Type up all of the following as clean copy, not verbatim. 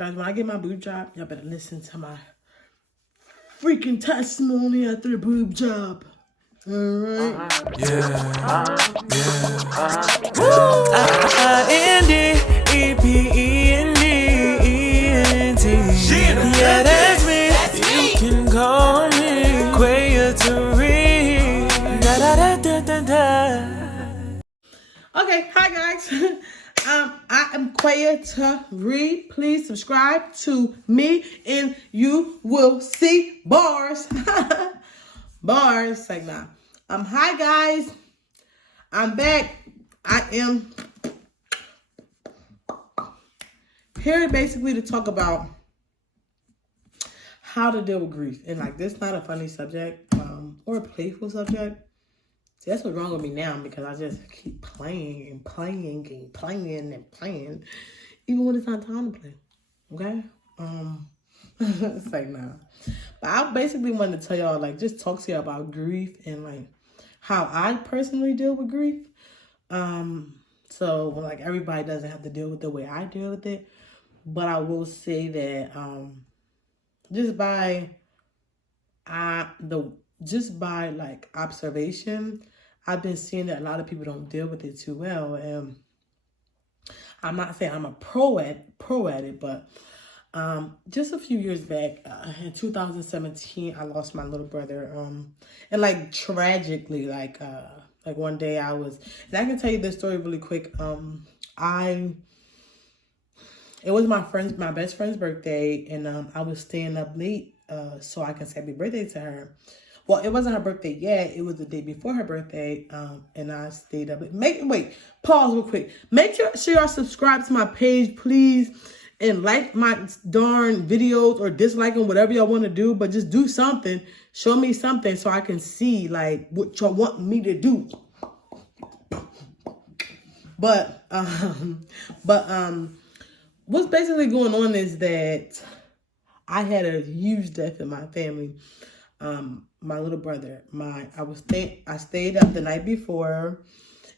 Guys, when I get my boob job, y'all better listen to my freaking testimony after the boob job. Alright? I-N-D-E-P-E-N-D-E-N-T. Yeah, that's me. You can call me Quaya Tariq. Da-da-da-da-da-da. Okay, hi guys. I am Quaya Tariq. Please subscribe to me and you will see bars. Bars. Like, nah. Hi guys. I'm back. I am here basically to talk about how to deal with grief. And like, this is not a funny subject or a playful subject. See, that's what's wrong with me now, because I just keep playing and playing and playing and playing, even when it's not time to play. Okay? It's like, nah. But I basically wanted to tell y'all, like, just talk to y'all about grief and like how I personally deal with grief. So like, everybody doesn't have to deal with the way I deal with it, but I will say that just by like observation, I've been seeing that a lot of people don't deal with it too well. And I'm not saying I'm a pro at it, but just a few years back, in 2017, I lost my little brother. And like, tragically, like one day and I can tell you this story really quick. It was my best friend's birthday, and I was staying up late so I can say happy birthday to her. Well, it wasn't her birthday yet. It was the day before her birthday, and I stayed up. Pause real quick. Make sure y'all subscribe to my page, please, and like my darn videos or dislike them, whatever y'all want to do. But just do something. Show me something so I can see like what y'all want me to do. But what's basically going on is that I had a huge death in my family. My little brother, I stayed up the night before.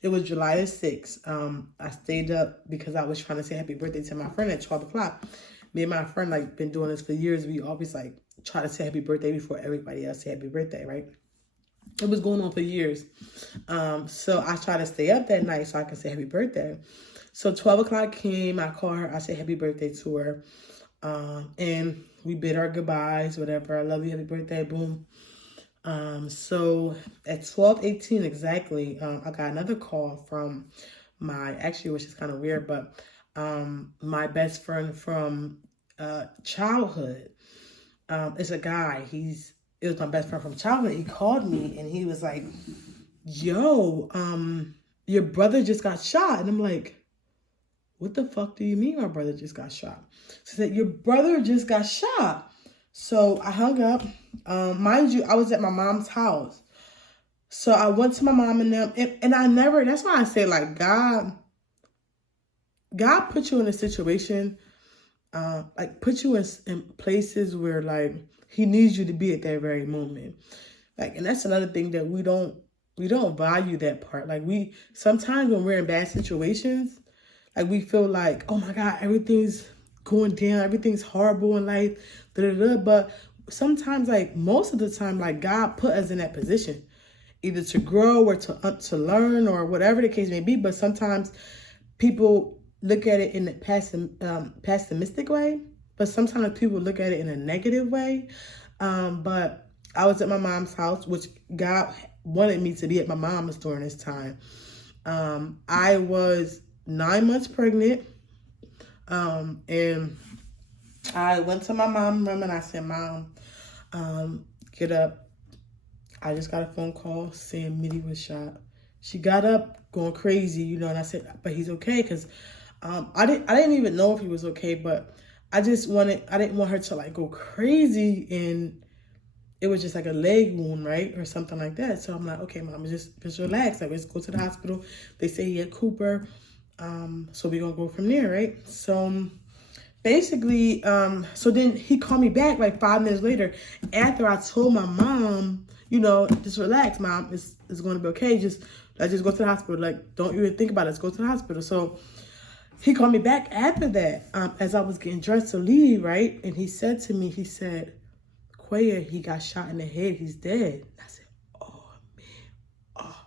It was July the 6th. I stayed up because I was trying to say happy birthday to my friend at 12 o'clock. Me and my friend, like, been doing this for years. We always, like, try to say happy birthday before everybody else say happy birthday, right? It was going on for years. So I tried to stay up that night so I could say happy birthday. So 12 o'clock came, I called her, I said happy birthday to her. And we bid our goodbyes, whatever. I love you, happy birthday, boom. So at 12:18 exactly, I got another call from which is kind of weird, but my best friend from childhood. It's a guy. It was my best friend from childhood. He called me and he was like, yo, your brother just got shot. And I'm like, what the fuck do you mean my brother just got shot? So he said, your brother just got shot. So I hung up. Mind you, I was at my mom's house. So I went to my mom and them. And that's why I say, like, God put you in a situation, like, put you in places where, like, he needs you to be at that very moment. Like, and that's another thing that we don't value that part. Like, sometimes when we're in bad situations, like, we feel like, oh my God, everything's going down, everything's horrible in life, but sometimes, like, most of the time, like, God put us in that position, either to grow or to learn or whatever the case may be. But sometimes people look at it in a pessimistic way, but sometimes people look at it in a negative way. But I was at my mom's house, which God wanted me to be at my mom's during this time. I was 9 months pregnant. And I went to my mom's room and I said, Mom, get up. I just got a phone call saying Mitty was shot. She got up going crazy, and I said, but he's okay. Cause, I didn't even know if he was okay, but I didn't want her to, like, go crazy and it was just like a leg wound, right? Or something like that. So I'm like, okay, Mom, just relax. Like, let's go to the hospital. They say he had Cooper. So we're gonna go from there, right? So basically, so then he called me back like 5 minutes later after I told my mom, just relax, Mom, it's gonna be okay. Let's just go to the hospital. Like, don't even think about it. Let's go to the hospital. So he called me back after that, as I was getting dressed to leave, right? And he said to me, he said, Quaya, he got shot in the head. He's dead. I said, oh, man. Oh.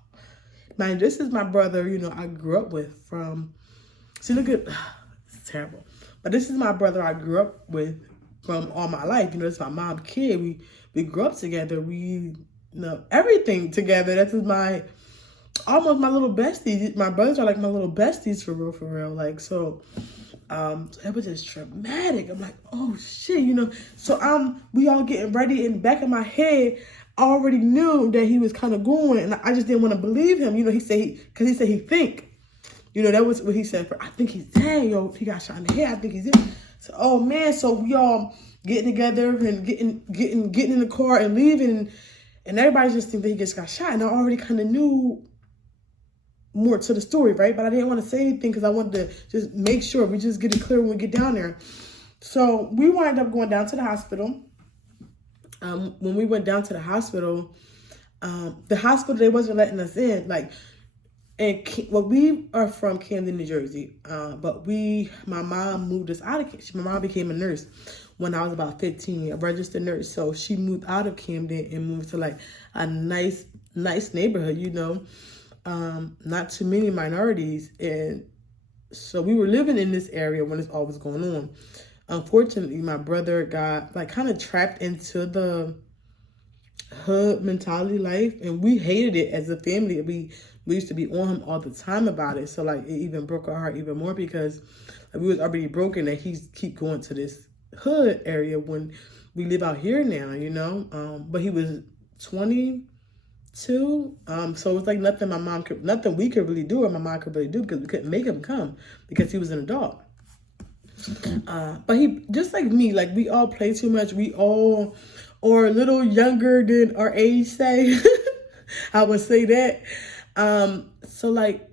Man, this is my brother, you know, I grew up with from, see, look at, it's terrible. But this is my brother I grew up with from all my life. You know, it's my mom's kid. We grew up together. We, you know, everything together. That's almost my little besties. My brothers are like my little besties for real. Like, so it was just traumatic. I'm like, oh shit, you know. So we all getting ready. In the back of my head, I already knew that he was kind of going, and I just didn't want to believe him. You know, he said he think. You know, that was what he said. I think he's dead, yo. He got shot in the head. I think he's dead. So, oh man. So we all getting together and getting in the car and leaving, and everybody just think that he just got shot. And I already kind of knew more to the story, right? But I didn't want to say anything because I wanted to just make sure we just get it clear when we get down there. So we wind up going down to the hospital. When we went down to the hospital, they wasn't letting us in. Like, we are from Camden, New Jersey, but my mom moved us out of Camden. My mom became a nurse when I was about 15, a registered nurse. So she moved out of Camden and moved to like a nice neighborhood, you know. Not too many minorities, and so we were living in this area when this all was going on. Unfortunately, my brother got like kind of trapped into the hood mentality life, and we hated it as a family. We used to be on him all the time about it, so like it even broke our heart even more because like, we was already broken that he's keep going to this hood area when we live out here now, you know. But he was 22, so it was like nothing we could really do or my mom could really do because we couldn't make him come because he was an adult. But he, just like me, like we all play too much. We all are a little younger than our age, say. I would say that. So like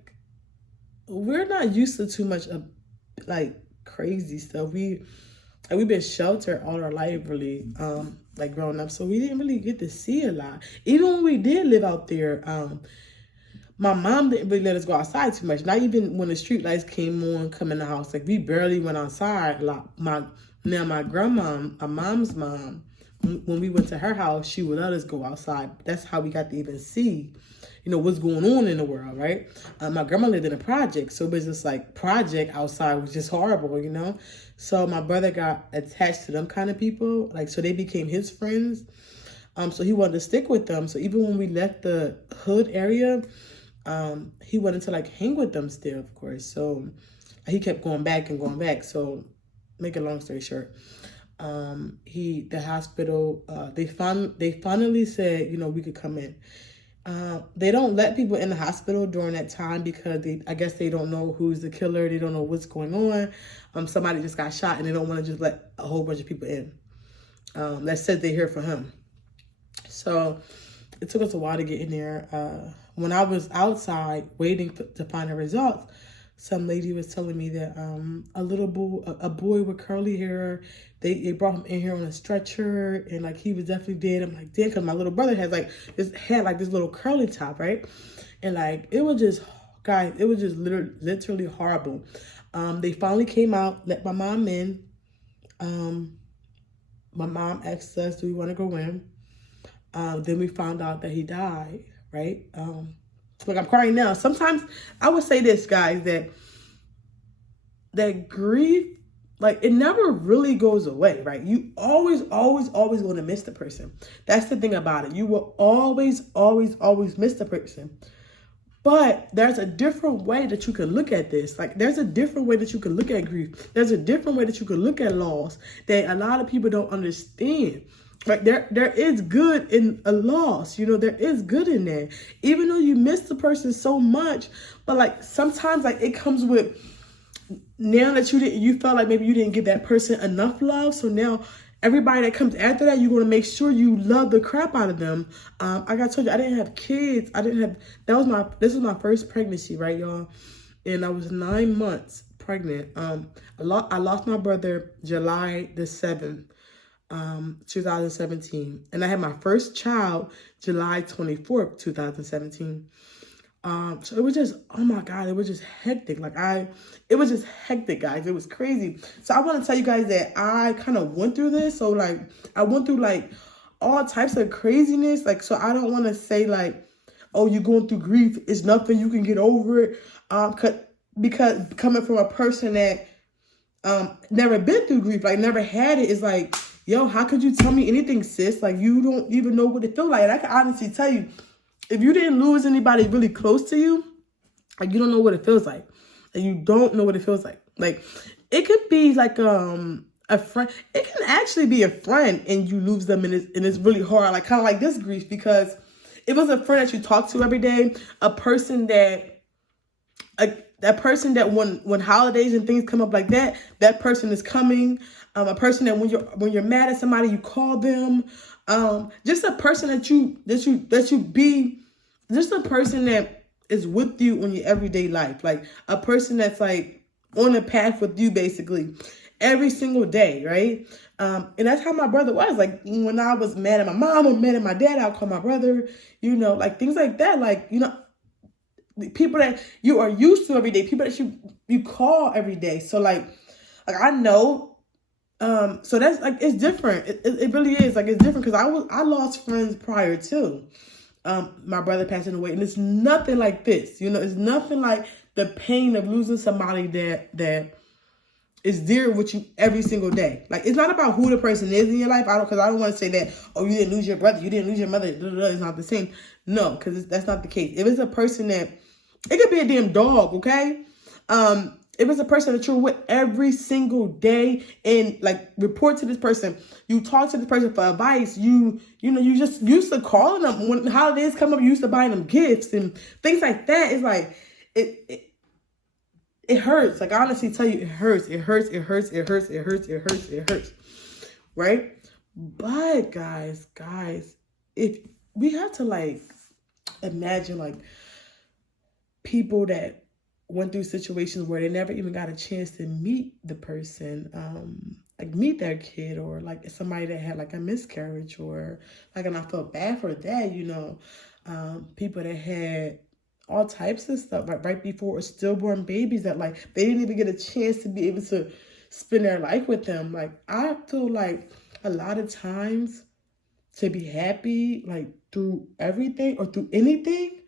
we're not used to too much of like crazy stuff. We've been sheltered all our life, really, like growing up. So we didn't really get to see a lot. Even when we did live out there, my mom didn't really let us go outside too much. Not even when the street lights came on, come in the house. Like we barely went outside a lot. My grandma, my mom's mom, when we went to her house, she would let us go outside. That's how we got to even see, you know, what's going on in the world, right? My grandma lived in a project, so it was just like project outside was just horrible, you know? So my brother got attached to them kind of people, like, so they became his friends. So he wanted to stick with them. So even when we left the hood area, he wanted to like hang with them still, of course. So he kept going back. So make a long story short, the hospital, they finally said, you know, we could come in. They don't let people in the hospital during that time because I guess they don't know who's the killer. They don't know what's going on. Somebody just got shot and they don't want to just let a whole bunch of people in. That said they're here for him. So it took us a while to get in there. When I was outside waiting to find the results, some lady was telling me that a boy with curly hair, they brought him in here on a stretcher and like he was definitely dead. I'm like, damn, because my little brother had this little curly top, right? And like it was just, guys, it was just literally horrible. They finally came out, let my mom in. My mom asked us, do we want to go in? Then we found out that he died, right? Look, I'm crying now. Sometimes I would say this, guys, that grief, like it never really goes away, right? You always going to miss the person. That's the thing about it. You will always miss the person. But there's a different way that you can look at this. Like there's a different way that you can look at grief. There's a different way that you can look at loss that a lot of people don't understand. Like there is good in a loss, you know, there is good in there. Even though you miss the person so much, but like sometimes like it comes with, now that you felt like maybe you didn't give that person enough love. So now everybody that comes after that, you're going to make sure you love the crap out of them. Like I told you, I didn't have kids. This was my first pregnancy, right, y'all? And I was 9 months pregnant. I lost my brother July the 7th. 2017, and I had my first child July 24th, 2017. So it was just, oh my God, it was just hectic. It was just hectic, guys. It was crazy. So I want to tell you guys that I kind of went through this. So like, I went through like all types of craziness. Like, so I don't want to say like, oh, you're going through grief. It's nothing, you can get over it. Because coming from a person that never been through grief, like never had it, is like, yo, how could you tell me anything, sis? Like, you don't even know what it feels like. And I can honestly tell you, if you didn't lose anybody really close to you, like, you don't know what it feels like. And you don't know what it feels like. Like, it could be like a friend. It can actually be a friend and you lose them and it's really hard. Like, kind of like this grief, because it was a friend that you talk to every day, a person that when holidays and things come up like that, that person is coming. A person that when you're mad at somebody, you call them. Just a person that you be, just a person that is with you in your everyday life. Like a person that's like on a path with you basically every single day, right? And that's how my brother was. Like when I was mad at my mom or mad at my dad, I'll call my brother, like things like that. Like, people that you are used to every day, people that you call every day. So like I know, so that's like, it's different. It really is. Like, it's different because I lost friends prior to my brother passing away, and it's nothing like this. It's nothing like the pain of losing somebody that is dear with you every single day. Like, it's not about who the person is in your life. I don't want to say that, oh, you didn't lose your brother, you didn't lose your mother, it's not the same. No, because that's not the case. If it's a person that, it could be a damn dog, okay? If it's a person that you're with every single day and like report to this person, you talk to this person for advice, you just used to calling them when holidays come up, you used to buying them gifts and things like that. It's like, it hurts. Like, I honestly tell you, it hurts. It hurts. It hurts. It hurts. It hurts. It hurts. It hurts. Right? But guys, if we have to like imagine like people that went through situations where they never even got a chance to meet the person, like meet their kid, or like somebody that had like a miscarriage, or like, and I felt bad for that, people that had all types of stuff right before, or stillborn babies that like they didn't even get a chance to be able to spend their life with them. Like, I feel like a lot of times to be happy, like through everything or through anything,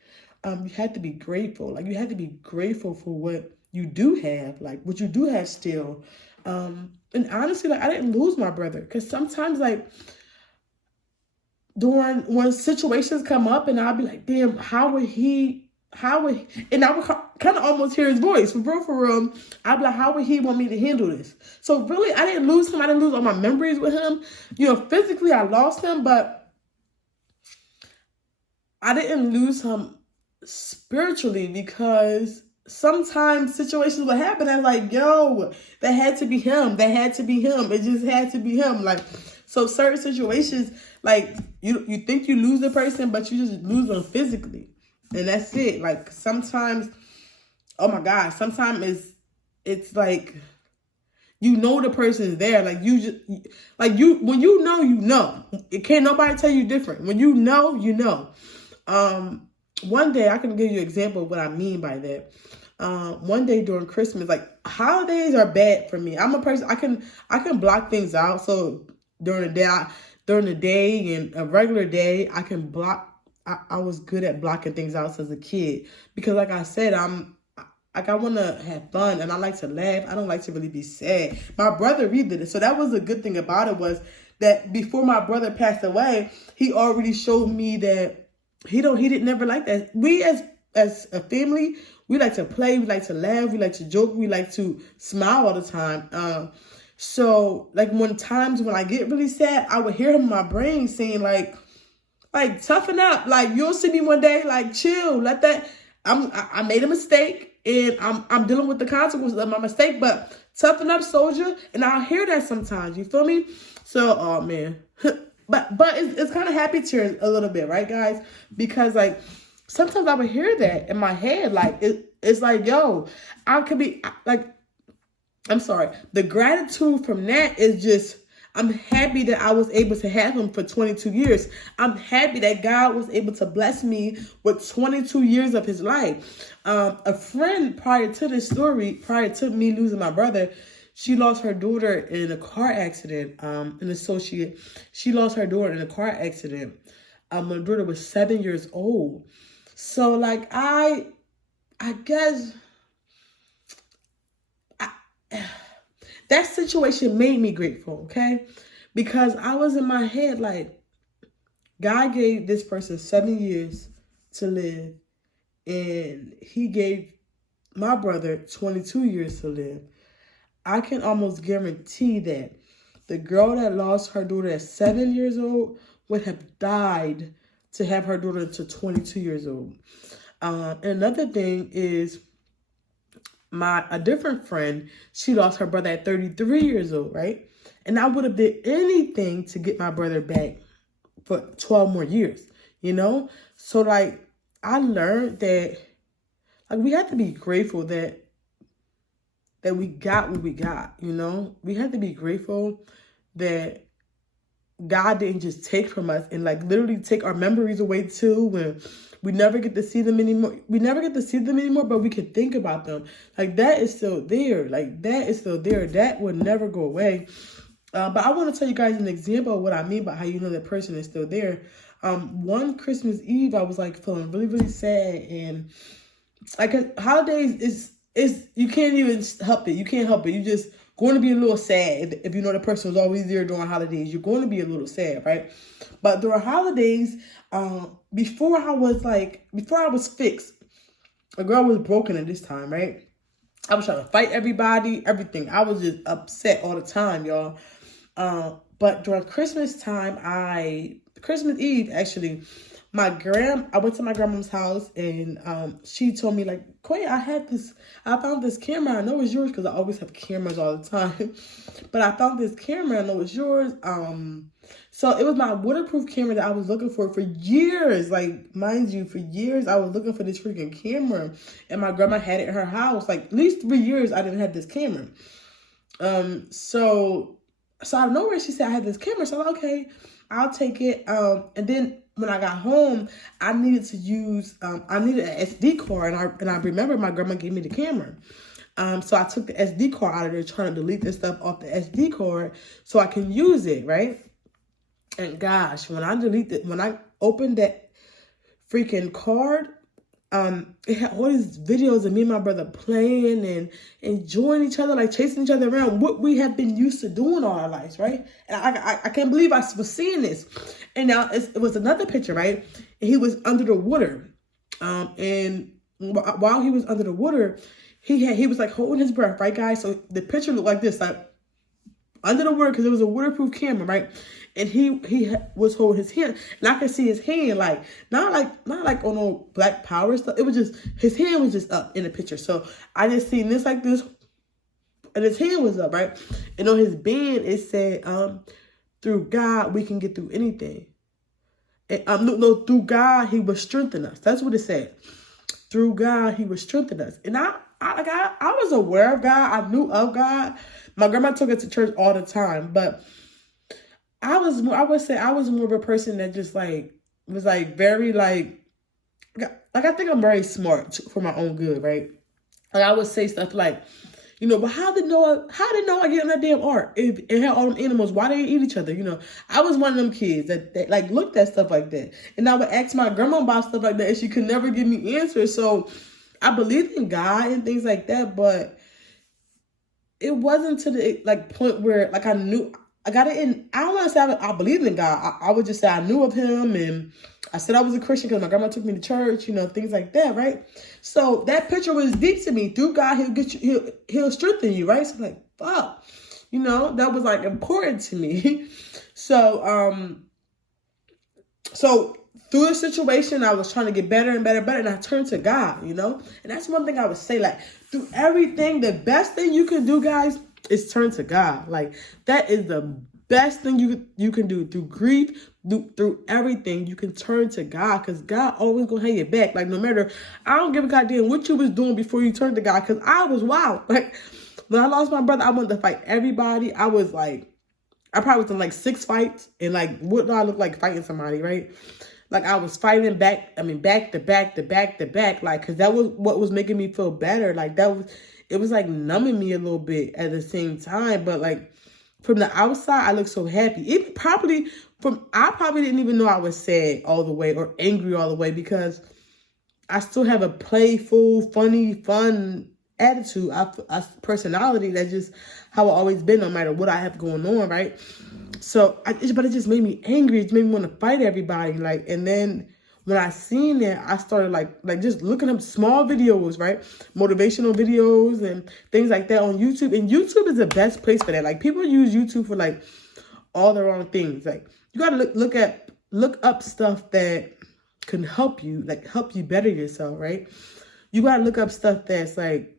you have to be grateful. Like, you have to be grateful for what you do have, like what you do have still. And honestly, like, I didn't lose my brother, because sometimes like when situations come up and I'll be like, damn, how would and I would kind of almost hear his voice. For real. I'd be like, how would he want me to handle this? So really, I didn't lose him. I didn't lose all my memories with him. Physically I lost him, but I didn't lose him spiritually, because sometimes situations would happen and like, yo, that had to be him. That had to be him. It just had to be him. Like, so certain situations, like you think you lose the person, but you just lose them physically. And that's it. Like, sometimes, oh my God, sometimes it's like, the person's there. Like, when you know. It can't nobody tell you different. When you know. One day, I can give you an example of what I mean by that. One day during Christmas, like, holidays are bad for me. I'm a person, I can block things out. So during the day and a regular day, I can block. I was good at blocking things out as a kid, because like I said, I want to have fun and I like to laugh. I don't like to really be sad. My brother did it. So that was a good thing about it, was that before my brother passed away, he already showed me that he didn't never like that. We as a family, we like to play, we like to laugh, we like to joke, we like to smile all the time. So like when I get really sad, I would hear him in my brain saying like toughen up. Like, you'll see me one day, like, chill, let that, I made a mistake and I'm dealing with the consequences of my mistake, but toughen up, soldier. And I'll hear that sometimes, you feel me? So, oh man, but it's kind of happy tears a little bit, right guys? Because like, sometimes I would hear that in my head. Like, it's like, yo, I could be like, I'm sorry. The gratitude from that is just, I'm happy that I was able to have him for 22 years. I'm happy that God was able to bless me with 22 years of his life. A friend prior to this story, prior to me losing my brother, she lost her daughter in a car accident. An associate, she lost her daughter in a car accident when her daughter was 7 years old. So like I guess that situation made me grateful, okay? Because I was in my head like, God gave this person 7 years to live, and he gave my brother 22 years to live. I can almost guarantee that the girl that lost her daughter at 7 years old would have died to have her daughter to 22 years old. And another thing is, a different friend, she lost her brother at 33 years old, right? And I would have did anything to get my brother back for 12 more years, you know? So like, I learned that like we have to be grateful that we got what we got, you know? We have to be grateful that God didn't just take from us and like literally take our memories away too, when we never get to see them anymore. We never get to see them anymore, but we can think about them. Like that is still there. Like that is still there. That will never go away. But I want to tell you guys an example of what I mean by how you know that person is still there. One Christmas Eve, I was like feeling really, really sad, and like holidays is you can't even help it. You can't help it. You just going to be a little sad if you know the person was always there during holidays. You're going to be a little sad, right? But during holidays, before I was fixed, a girl was broken at this time, right? I was trying to fight everybody, everything. I was just upset all the time, y'all. But during Christmas time, Christmas Eve, actually, I went to my grandma's house, and she told me like, Quay, I found this camera. I know it's yours because I always have cameras all the time. But I found this camera. I know it's yours. So it was my waterproof camera that I was looking for years. Like, mind you, for years I was looking for this freaking camera, and my grandma had it in her house. Like at least 3 years I didn't have this camera. So out of nowhere she said I had this camera. So I'm like, okay, I'll take it. And then when I got home, I needed to use, I needed an SD card, and I remember my grandma gave me the camera. So I took the SD card out of there, trying to delete this stuff off the SD card so I can use it, right? And gosh, when I opened that freaking card, it had all these videos of me and my brother playing and enjoying each other, like chasing each other around, what we have been used to doing all our lives, right? And I can't believe I was seeing this. And now it was another picture, right? And he was under the water. And while he was under the water, he was like holding his breath, right, guys? So the picture looked like this, like under the water, because it was a waterproof camera, right? And he was holding his hand, and I could see his hand, like not like on no Black Power stuff. It was just his hand was just up in the picture. So I just seen this like this, and his hand was up, right? And on his bed it said, "Through God we can get through anything." And no, through God He will strengthen us. That's what it said. Through God He will strengthen us. And I was aware of God. I knew of God. My grandma took us to church all the time, but I would say I was more of a person that just like was like very like I think I'm very smart for my own good, right? Like I would say stuff like, you know, but how did Noah get on that damn ark? It had all them animals. Why they eat each other? You know, I was one of them kids that like looked at stuff like that, and I would ask my grandma about stuff like that, and she could never give me answers. So I believed in God and things like that, but it wasn't to the like point where like I knew. I got it in. I don't want to say I believed in God. I would just say I knew of Him, and I said I was a Christian because my grandma took me to church, you know, things like that, right? So that picture was deep to me. Through God, He'll get you. He'll strengthen you, right? So like, fuck, you know, that was like important to me. So through the situation, I was trying to get better and better and better, and I turned to God, you know, and that's one thing I would say. Like through everything, the best thing you can do, guys, is turn to God. Like that is the best thing you can do. Through grief, through everything, you can turn to God, because God always gonna have your back. Like no matter, I don't give a goddamn what you was doing before you turned to God, because I was wild. Like when I lost my brother, I wanted to fight everybody. I was like, I probably was in like 6 fights, and like, what do I look like fighting somebody, right? Like, I was fighting back to back to back to back, like, because that was what was making me feel better. Like, it was like numbing me a little bit at the same time. But like, from the outside, I look so happy. Even I probably didn't even know I was sad all the way or angry all the way, because I still have a playful, funny, fun attitude, a personality. That's just how I've always been, no matter what I have going on, right? So, but it just made me angry. It made me want to fight everybody. Like, and then when I seen that, I started like just looking up small videos, right? Motivational videos and things like that on YouTube. And YouTube is the best place for that. Like, people use YouTube for like all the wrong things. Like, you gotta look up stuff that can help you, like help you better yourself, right? You gotta look up stuff that's like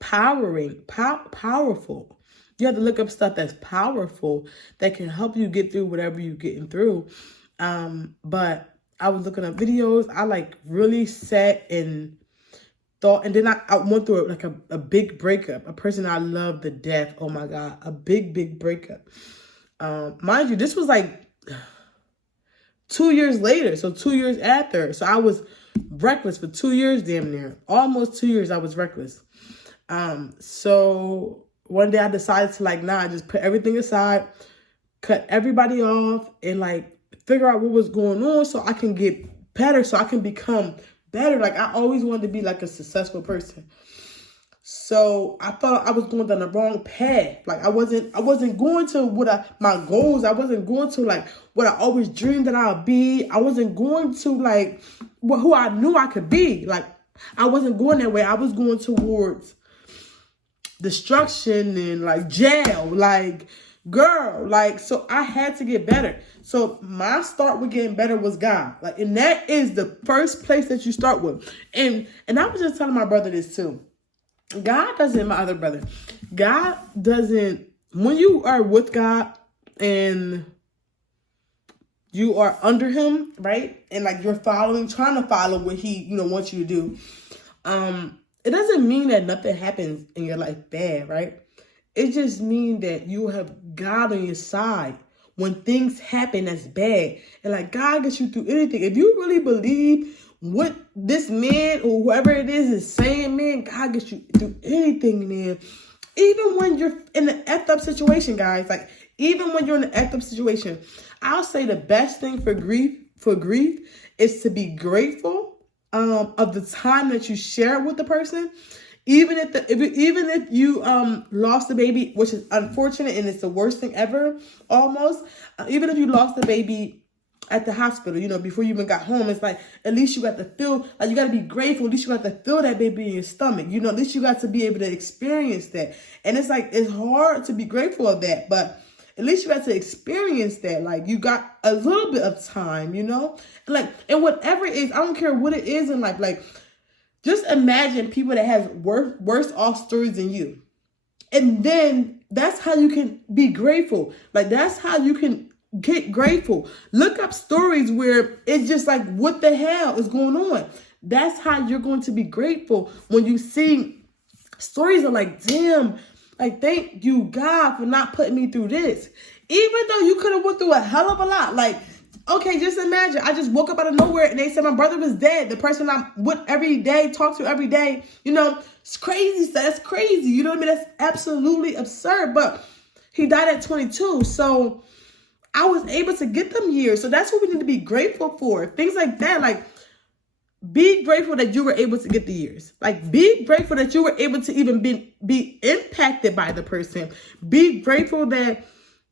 powerful. You have to look up stuff that's powerful that can help you get through whatever you're getting through. But I was looking up videos. I like really sat and thought, and then I went through like a big breakup. A person I love to death. Oh my God, a big breakup. Mind you, this was like 2 years later, so 2 years after. So I was reckless for 2 years, damn near. Almost 2 years I was reckless. So one day I decided to like, nah, just put everything aside, cut everybody off, and like figure out what was going on so I can get better, so I can become better. Like, I always wanted to be like a successful person. So I thought I was going down the wrong path. Like, I wasn't going to my goals. I wasn't going to like what I always dreamed that I would be. I wasn't going to like who I knew I could be. Like, I wasn't going that way. I was going towards destruction and like jail, like, girl, like, so I had to get better. So my start with getting better was God. Like, and that is the first place that you start with. And I was just telling my brother this too. God doesn't, my other brother, God doesn't, when you are with God and you are under him, right? And like you're trying to follow what he, wants you to do. It doesn't mean that nothing happens in your life bad, right? It just means that you have God on your side when things happen that's bad. And like, God gets you through anything. If you really believe what this man or whoever it is saying, man, God gets you through anything, man. Even when you're in an effed up situation, guys, like even when you're in an effed up situation, I'll say the best thing for grief is to be grateful of the time that you share with the person. Even if you lost the baby, which is unfortunate and it's the worst thing ever, almost. Even if you lost the baby at the hospital, before you even got home, it's like, at least you got to feel, like, you got to be grateful. At least you got to feel that baby in your stomach. At least you got to be able to experience that. And it's like, it's hard to be grateful of that, but at least you got to experience that. Like, you got a little bit of time, and whatever it is, I don't care what it is in life. Like, just imagine people that have worse off stories than you. And then that's how you can be grateful. Like, that's how you can get grateful. Look up stories where it's just like, what the hell is going on? That's how you're going to be grateful when you see stories of like, damn, like, thank you, God, for not putting me through this. Even though you could have went through a hell of a lot. Like, okay, just imagine. I just woke up out of nowhere and they said my brother was dead. The person I'm with every day, talk to every day. It's crazy. That's crazy. You know what I mean? That's absolutely absurd. But he died at 22. So I was able to get them years. So that's what we need to be grateful for. Things like that. Like, be grateful that you were able to get the years. Like, be grateful that you were able to even be impacted by the person. Be grateful that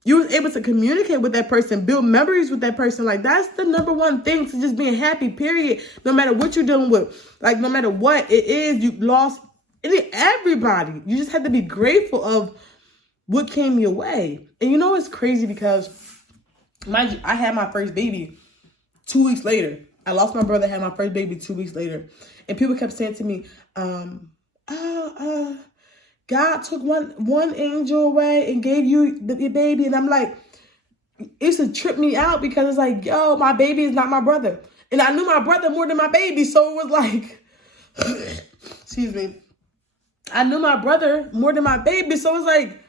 you was able to communicate with that person, build memories with that person. Like, that's the number one thing to just being happy, period. No matter what you're dealing with. Like, no matter what it is, you lost everybody. You just had to be grateful of what came your way. And it's crazy because, mind you, I had my first baby 2 weeks later. I lost my brother, had my first baby 2 weeks later. And people kept saying to me, God took one angel away and gave you the baby. And I'm like, it used to trip me out because it's like, yo, my baby is not my brother. And I knew my brother more than my baby. So it was like, excuse me. I knew my brother more than my baby. So it was like,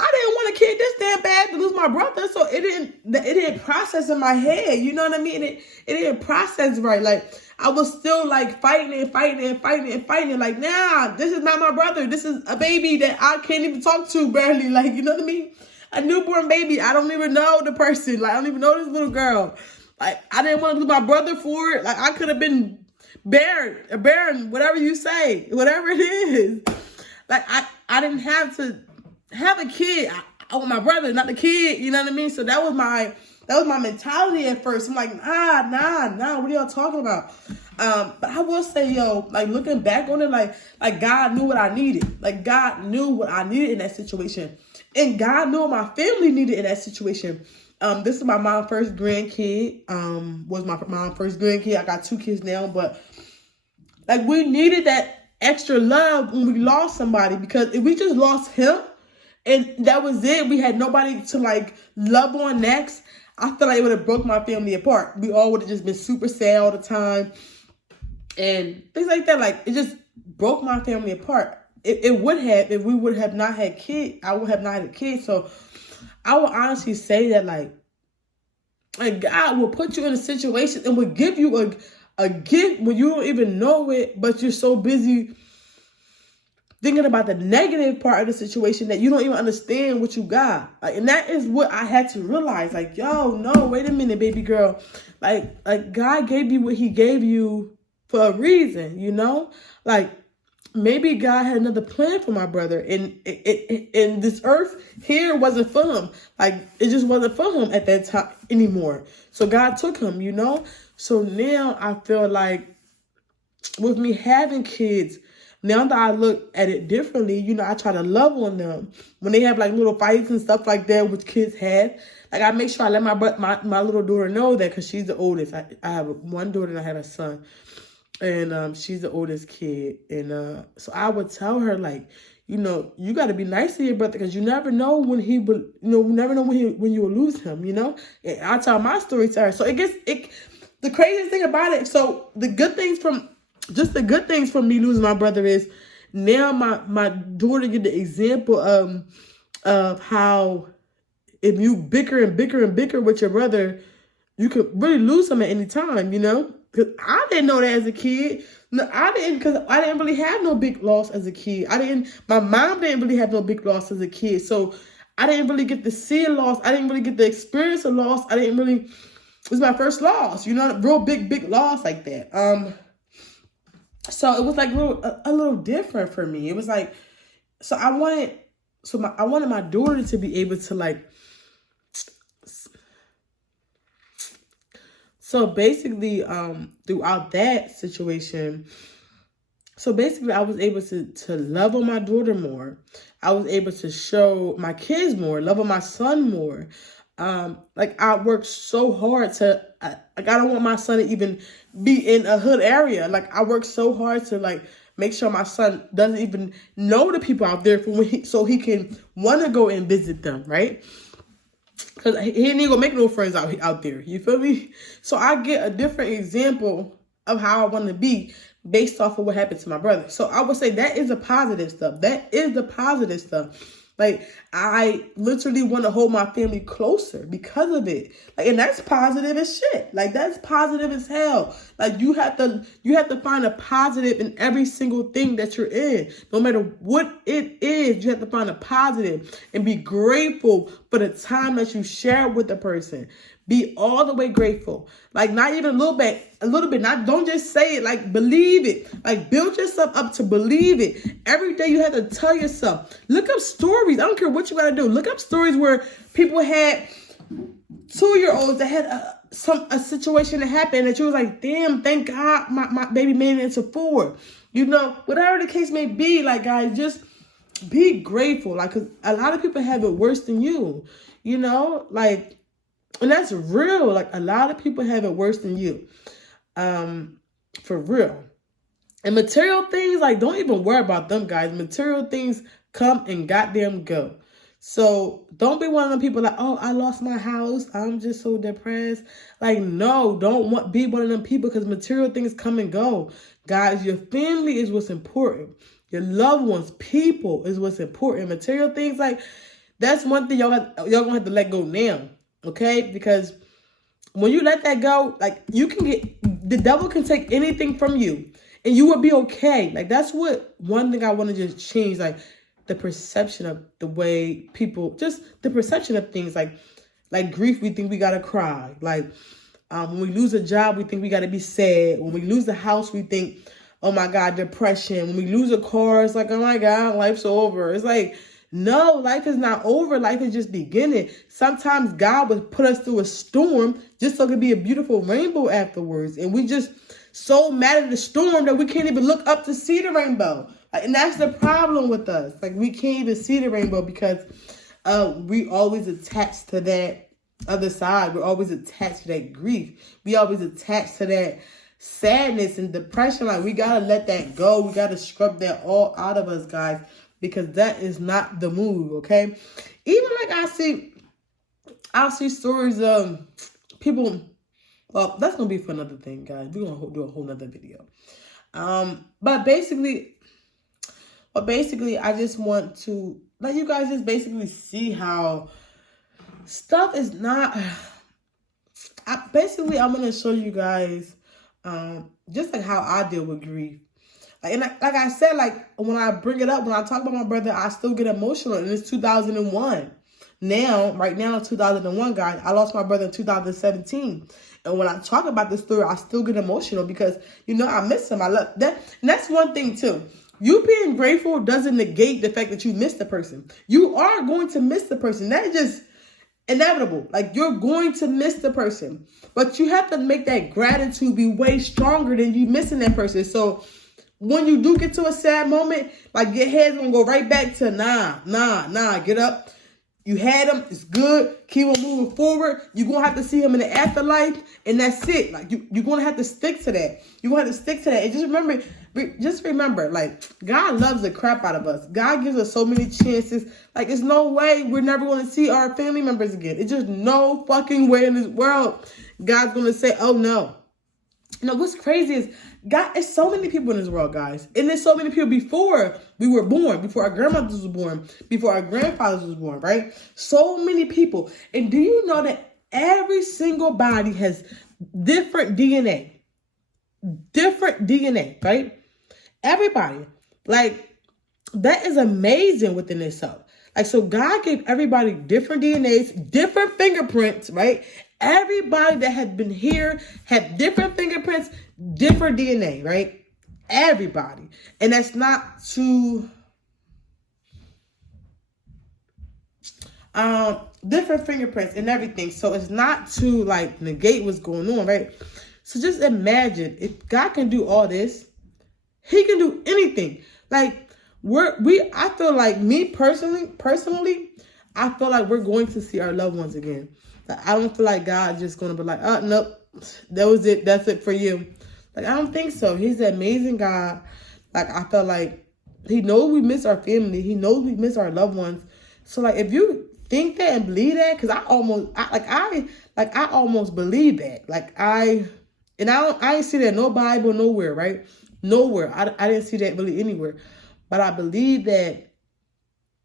I didn't want a kid this damn bad to lose my brother, so it didn't process in my head. You know what I mean? It didn't process right. Like I was still like fighting. Like, nah, this is not my brother. This is a baby that I can't even talk to barely. Like, you know what I mean? A newborn baby. I don't even know the person. Like I don't even know this little girl. Like I didn't want to lose my brother for it. Like I could have been barren, whatever you say, whatever it is. Like I didn't have to have a kid. I want my brother, not the kid. You know what I mean? So that was my mentality at first. I'm like, nah. What are y'all talking about? But I will say, like looking back on it, like God knew what I needed. Like God knew what I needed in that situation, and God knew what my family needed in that situation. This is my mom's first grandkid. Was my mom's first grandkid. I got 2 kids now, but like we needed that extra love when we lost somebody, because if we just lost him and that was it, we had nobody to like love on next, I feel like it would have broke my family apart. We all would have just been super sad all the time and things like that. Like it just broke my family apart. It would have, if we would have not had kids. I would have not had a kid. So I would honestly say that like God will put you in a situation and will give you a gift when you don't even know it, but you're so busy thinking about the negative part of the situation that you don't even understand what you got. Like, and that is what I had to realize. Like, yo, no, wait a minute, baby girl. Like God gave you what he gave you for a reason, you know? Like, maybe God had another plan for my brother, and this earth here wasn't for him. Like, it just wasn't for him at that time anymore. So God took him, you know? So now I feel like with me having kids, now that I look at it differently, you know, I try to love on them. When they have like little fights and stuff like that, which kids have, like I make sure I let my little daughter know that, because she's the oldest. I have one daughter and I have a son. And she's the oldest kid. And so I would tell her, like, you know, you got to be nice to your brother, because you never know when he will, you know, never know when you will lose him, you know. And I tell my story to her. So the craziest thing about it, so the good things from me losing my brother is now my daughter get the example of how if you bicker with your brother, you could really lose him at any time, you know. Because I didn't know that as a kid. No, I didn't, because I didn't really have no big loss as a kid. My mom didn't really have no big loss as a kid. So I didn't really get to see a loss. I didn't really get to experience a loss. It was my first loss, you know, a real big loss like that. So it was like a little different for me. It was like, I wanted my daughter to be able to like, so basically, throughout that situation, I was able to love on my daughter more. I was able to show my kids more, love on my son more. Like I worked so hard I don't want my son to even be in a hood area. Like I worked so hard to like make sure my son doesn't even know the people out there so he can want to go and visit them, right? Because he ain't gonna make no friends out there. You feel me? So I get a different example of how I want to be based off of what happened to my brother. So I would say that is the positive stuff. That is the positive stuff. Like, I literally want to hold my family closer because of it. Like, and that's positive as shit. Like, that's positive as hell. Like, you have to find a positive in every single thing that you're in. No matter what it is, you have to find a positive and be grateful for the time that you share with the person. Be all the way grateful. Like, not even a little bit. Don't just say it. Like, believe it. Like, build yourself up to believe it. Every day you have to tell yourself. Look up stories. I don't care what you got to do. Look up stories where people had 2-year-olds that had a situation that happened that you was like, damn, thank God my baby made it into 4. You know, whatever the case may be, like, guys, just be grateful. Like, because a lot of people have it worse than you. You know, like, and that's real. Like, a lot of people have it worse than you. For real. And material things, like, don't even worry about them, guys. Material things come and goddamn go. So don't be one of them people like, oh, I lost my house, I'm just so depressed. Like, no, be one of them people, because material things come and go. Guys, your family is what's important. Your loved ones, people, is what's important. Material things, like, That's one thing y'all gonna have to let go now, okay? Because when you let that go, like you can get, the devil can take anything from you and you will be okay. Like that's what one thing I want to just change, like the perception of the way people, just the perception of things, like grief, we think we gotta cry. Like when we lose a job, we think we gotta be sad. When we lose a house, we think, oh my God, depression. When we lose a car, it's like, oh my God, life's over. It's like, no, life is not over. Life is just beginning. Sometimes God would put us through a storm just so it could be a beautiful rainbow afterwards. And we just so mad at the storm that we can't even look up to see the rainbow. And that's the problem with us. Like we can't even see the rainbow because we always attached to that other side. We're always attached to that grief. We always attached to that sadness and depression. Like we gotta let that go. We gotta scrub that all out of us, guys. Because that is not the move, okay? Even like I see stories of people. Well, that's gonna be for another thing, guys. We're gonna do a whole nother video. But basically, I just want to let you guys just basically see how stuff is not. I'm gonna show you guys, just like how I deal with grief. And like I said, like when I bring it up, when I talk about my brother, I still get emotional. And it's 2001. Right now, 2001, guys, I lost my brother in 2017. And when I talk about this story, I still get emotional because, I miss him. I love that. And that's one thing, too. You being grateful doesn't negate the fact that you miss the person. You are going to miss the person. That is just inevitable. Like, you're going to miss the person. But you have to make that gratitude be way stronger than you missing that person. So when you do get to a sad moment, like your head's gonna go right back to nah, get up. You had him, it's good, keep on moving forward. You're gonna have to see him in the afterlife, and that's it. Like you're gonna have to stick to that. You're gonna have to stick to that. And just remember, like God loves the crap out of us. God gives us so many chances. Like there's no way we're never gonna see our family members again. It's just no fucking way in this world God's gonna say, oh no. What's crazy is God, it's so many people in this world, guys. And there's so many people before we were born, before our grandmothers were born, before our grandfathers was born, right? So many people. And do you know that every single body has different DNA? Different DNA, right? Everybody. Like, that is amazing within itself. Like, so God gave everybody different DNAs, different fingerprints, right? Everybody that had been here had different fingerprints, different DNA, right? Everybody. And that's not to different fingerprints and everything. So it's not to like negate what's going on, right? So just imagine if God can do all this, he can do anything. Like I feel like me personally, I feel like we're going to see our loved ones again. Like, I don't feel like God's just going to be like, oh, nope, that was it. That's it for you. Like, I don't think so. He's an amazing God. Like, I felt like he knows we miss our family. He knows we miss our loved ones. So, like, if you think that and believe that, because I almost believe that. Like, I ain't see that in no Bible, nowhere, right? Nowhere. I didn't see that really anywhere. But I believe that,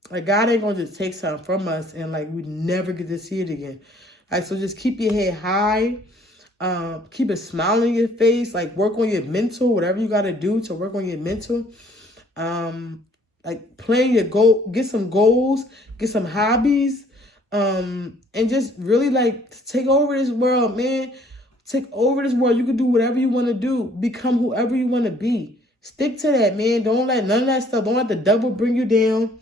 like, God ain't going to just take something from us and, like, we never get to see it again. Like, so just keep your head high. Keep a smile on your face. Like, work on your mental, whatever you got to do to work on your mental. Like, plan your goal, get some goals, get some hobbies, and just really, like, take over this world, man. Take over this world. You can do whatever you want to do. Become whoever you want to be. Stick to that, man. Don't let none of that stuff, don't let the devil bring you down.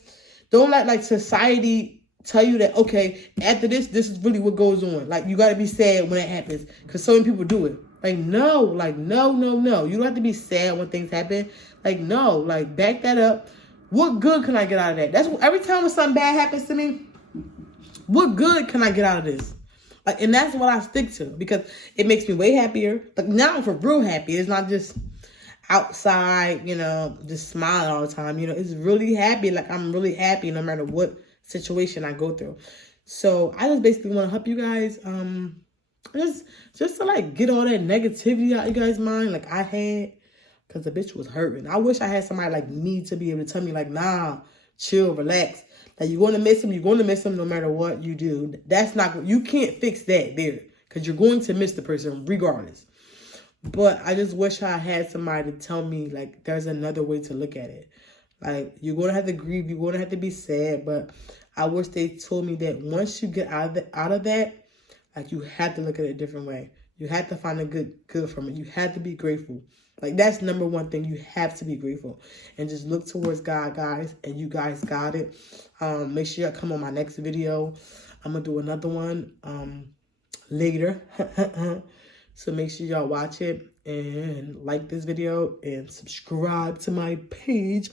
Don't let, like, society tell you that, okay, after this is really what goes on. Like, you got to be sad when it happens. Because so many people do it. Like, no. You don't have to be sad when things happen. Like, no. Like, back that up. What good can I get out of that? That's what, every time when something bad happens to me, what good can I get out of this? Like, and that's what I stick to. Because it makes me way happier. Like, now I'm for real happy. It's not just outside, just smiling all the time. It's really happy. Like, I'm really happy no matter what situation I go through. So I just basically want to help you guys, just to like get all that negativity out of you guys' mind, like I had, because the bitch was hurting. I wish I had somebody like me to be able to tell me, like, nah, chill, relax. Like, you're going to miss him. You're going to miss him no matter what you do. That's not, you can't fix that there because you're going to miss the person regardless. But I just wish I had somebody to tell me, like, there's another way to look at it. Like, you're going to have to grieve. You're going to have to be sad. But I wish they told me that once you get out of that, like, you have to look at it a different way. You have to find a good from it. You have to be grateful. Like, that's number one thing. You have to be grateful. And just look towards God, guys. And you guys got it. Make sure y'all come on my next video. I'm going to do another one later. So make sure y'all watch it and like this video and subscribe to my page.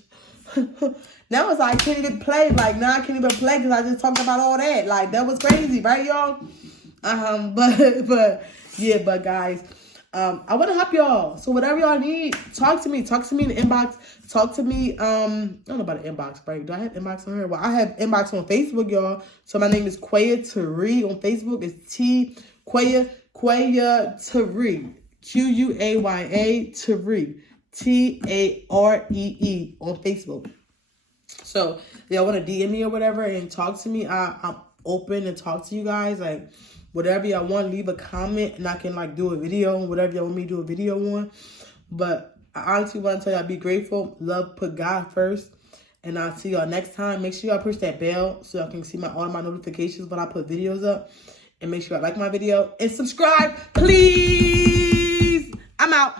Now it's like I can't even play. Like, now I can't even play because I just talked about all that. Like, that was crazy, right, y'all? But guys, I want to help y'all. So whatever y'all need, talk to me. Talk to me in the inbox. Talk to me. I don't know about the inbox, right? Do I have inbox on here? Well, I have inbox on Facebook, y'all. So my name is Quaya Tare on Facebook. It's Quaya Tare. Quaya Tare. Taree on Facebook. So y'all want to DM me or whatever and talk to me, I'm open to talk to you guys. Like, whatever y'all want, leave a comment and I can, like, do a video on whatever y'all want me to do a video on. But I honestly want to tell y'all, be grateful, love, put God first. And I'll see y'all next time. Make sure y'all push that bell so y'all can see all my notifications when I put videos up. And make sure y'all like my video and subscribe, please. I'm out.